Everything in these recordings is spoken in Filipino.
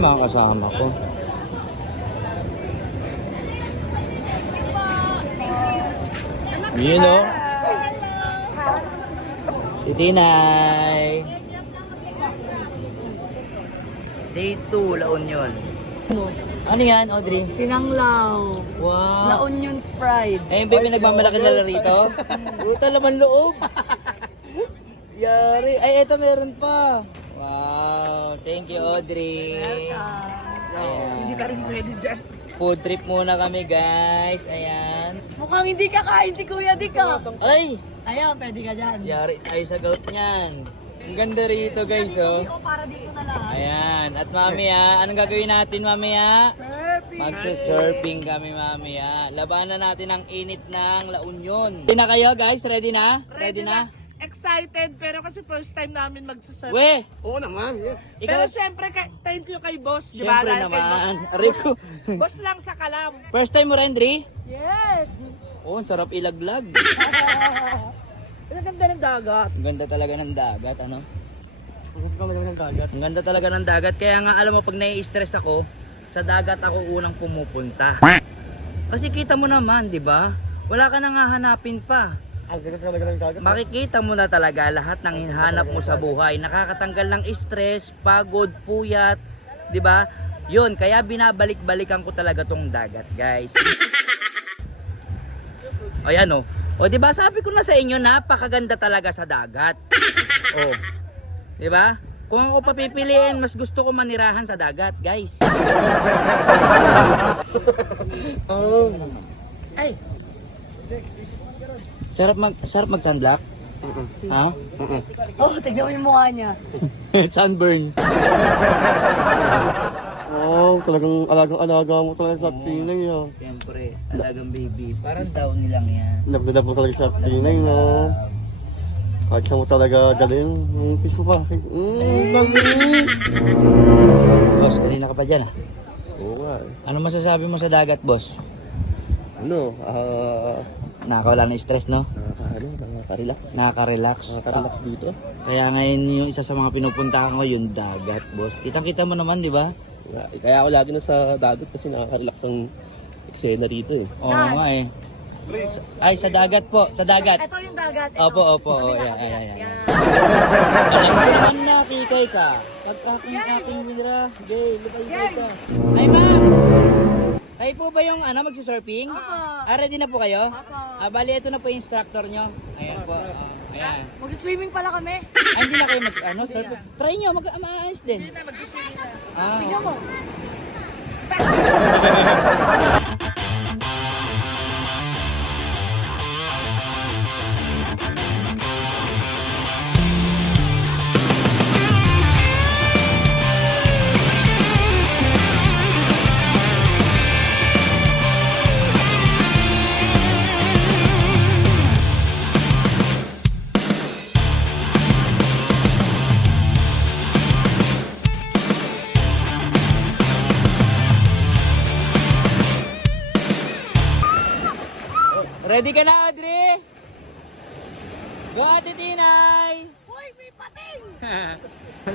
yung mga kasama ko. You know? Titinay! Day 2, La Union. Ano yan, Audrey? Sinanglaw. Wow! Na onion Sprite. Eh, yung baby nagmamalaki na rito? Puta laman loob! Yari! Ay, eto meron pa! Wow! Thank you, Audrey! Ayan. Hindi ka rin pwede dyan. Food trip muna kami, guys. Ayan. Mukhang hindi ka kain si Kuya Dika. Ay! Ayan, pwede ka dyan. Yari tayo sa goat niyan. Ang ganda rito, guys, oh. O, para dito na lang. Ayan. At mamaya, anong gagawin natin mamaya? Surfing. Magsa-surfing kami mamaya. Labanan natin ang init ng La Union. Ready na kayo, guys? Ready na? Ready na? Excited, pero kasi first time namin magsusurf. We! Oo naman, yes. Pero Ikaw, syempre, thank you kay boss. Di ba? syempre Dahil kay naman. boss. Rico. Boss lang sa kalam. First time mo, Rendry? Yes! Oh, ang sarap ilaglag. Ang ganda ng dagat. Ang ganda talaga ng dagat, ano? Ang ganda ng dagat. Ang ganda talaga ng dagat. Kaya nga, alam mo, pag nai-stress ako, sa dagat ako unang pumupunta. Kasi kita mo naman, di ba? Wala ka nang hahanapin pa. Ang ganda talaga ng dagat. Makikita mo na talaga lahat ng hinahanap mo sa buhay. Nakakatanggal ng stress, pagod, puyat, 'di ba? 'Yun, kaya binabalik-balikan ko talaga tong dagat, guys. Ayan oh. O 'di ba? Sabi ko na sa inyo, napakaganda talaga sa dagat. Oh. 'Di ba? Kung ako papipiliin, mas gusto ko manirahan sa dagat, guys. Oh. Ay, Sarap mag sunblock? Ha? oh, tignan mo yung mukha niya. Sunburn. Wow, talagang alagang-alaga mo talaga sa Pinay, oh. Siyempre, alagang baby. Parang down nilang yan. Love mo talaga sa Pinay, no? Kahit sa mo talaga galing, piso pa. Galing! Boss, kanina ka pa dyan ah. Oo nga. Ano masasabi mo sa dagat, boss? Ano, Nakakawala ng stress, no? nakaka-relax. Nakaka-relax. Nakaka-relax dito. Kaya ngayon yung isa sa mga pinupuntahan ko, yung dagat, boss. Kitang-kita mo naman, di ba? Kaya ako lagi na sa dagat kasi nakaka-relax ang eksena rito, eh. Oo nga eh. Ay, sa dagat po. Sa dagat. Ito yung dagat. Ito. Opo. Oh, Kabila, yan. Yan. Alam mo naman na, pikay ka. Pag aking mira, gay, lupay ka. Ay, ma'am! Kayo po ba yung magsusurfing? Opo. Ready na po kayo? Opo. Bali, ito na po yung instructor nyo. Ayan po. Ayan. Mag-swimming pala kami. Ay, hindi na kayo surf. Try nyo, maayos din. Hindi na, mag-swimming na. Ah, Tignan mo. ready ka na, Audrey? Go, Ate Tinay! Hoy, may pating!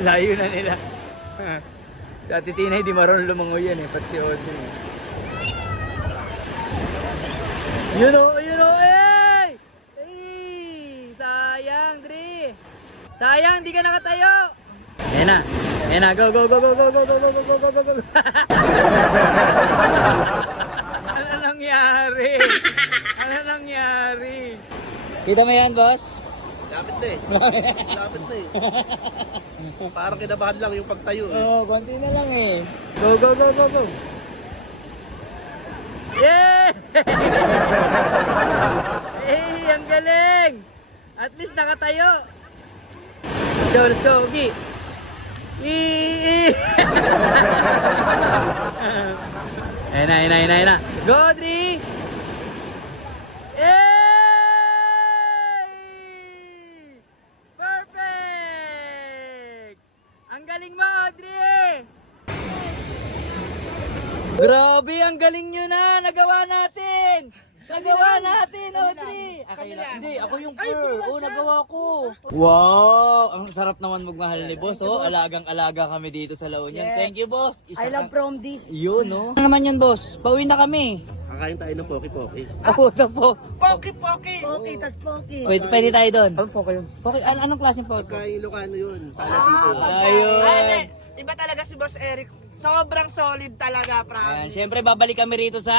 Layo na nila. Si Ate Tinay, di marunong lumangoy yan eh. Pati si Audrey. Yun o, eh! Eh! Sayang, Dre! Sayang, di ka nakatayo! Ayan na, go! Ano nangyari? Ano nangyari? Kita mo yan, boss? Lapit na eh. Lapit na eh. Parang kinabahan lang yung pagtayo eh. Oo, konti na lang eh. Go! Yeah! Eh, ang galing! At least nakatayo. Let's go, Gi! Ayun na. Go, Audrey! Yay! Perfect! Ang galing mo, Audrey! Grabe, ang galing nyo na! Nagawa natin, Audrey! Hindi, ako yung pearl. Oo, nagawa ko. Wow! ang sarap naman magmahal ni boss. Oh, alagang-alaga kami dito sa La Union. Yes. Thank you, boss. I love Promdi. Yun, no? Ano naman yun, boss? Pauwi na kami. Kakain tayo ng poki-poki. Ako na po. Poki, tas Poki. Pwede tayo doon. Ano po kayo? Okay, anong klaseng poke? Pagkain Ilocano yun. Sana dito. Ayun. Iba talaga si Boss Eric. Sobrang solid talaga, Ayan, promise. syempre babalik kami rito sa...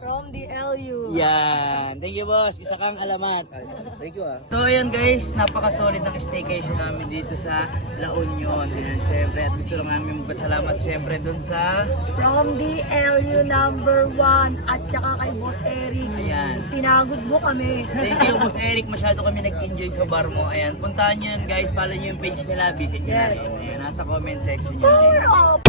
From the LU. Yan. Thank you, boss. Isa kang alamat. Thank you ah. So ayan guys, napaka-solid ng staycation namin dito sa La Union. Ayan, syempre, at gusto lang namin magpasalamat syempre dun sa... From the LU #1 at saka kay Boss Eric. Ayan. Pinagod mo kami. Thank you, Boss Eric. Masyado kami nag-enjoy sa bar mo. Ayan, puntahan nyo yun guys. Follow nyo yung page nila. Visit nyo Yes. na. Ayan, nasa comment section yun. Power up!